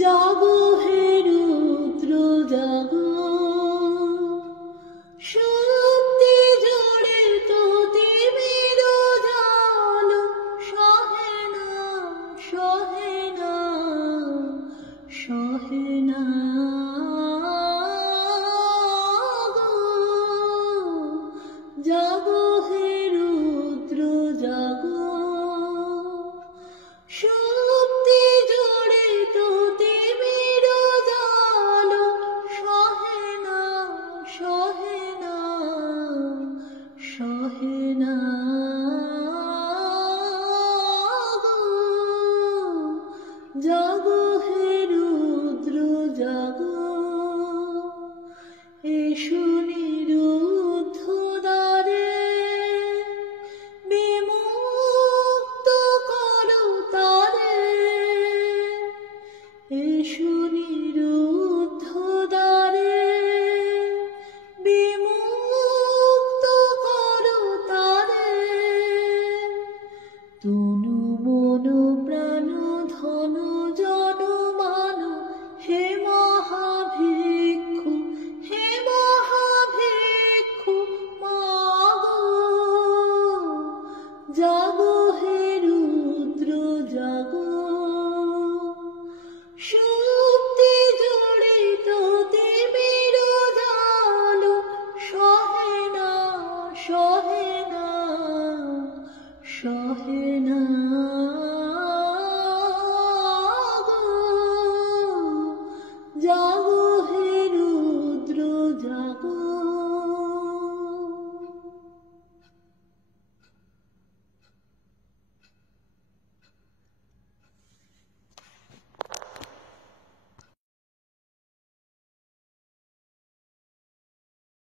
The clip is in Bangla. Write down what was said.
জাগো হে রুদ্র জাগো, শক্তি জোড়ে তো তিমির জালো, সহে না সহে না সহে না গো। জাগো হে রুদ্র জাগো, শক্তি জোড়ে তো তিমির জালো, সহে না সহে না সহে না গো। জাগো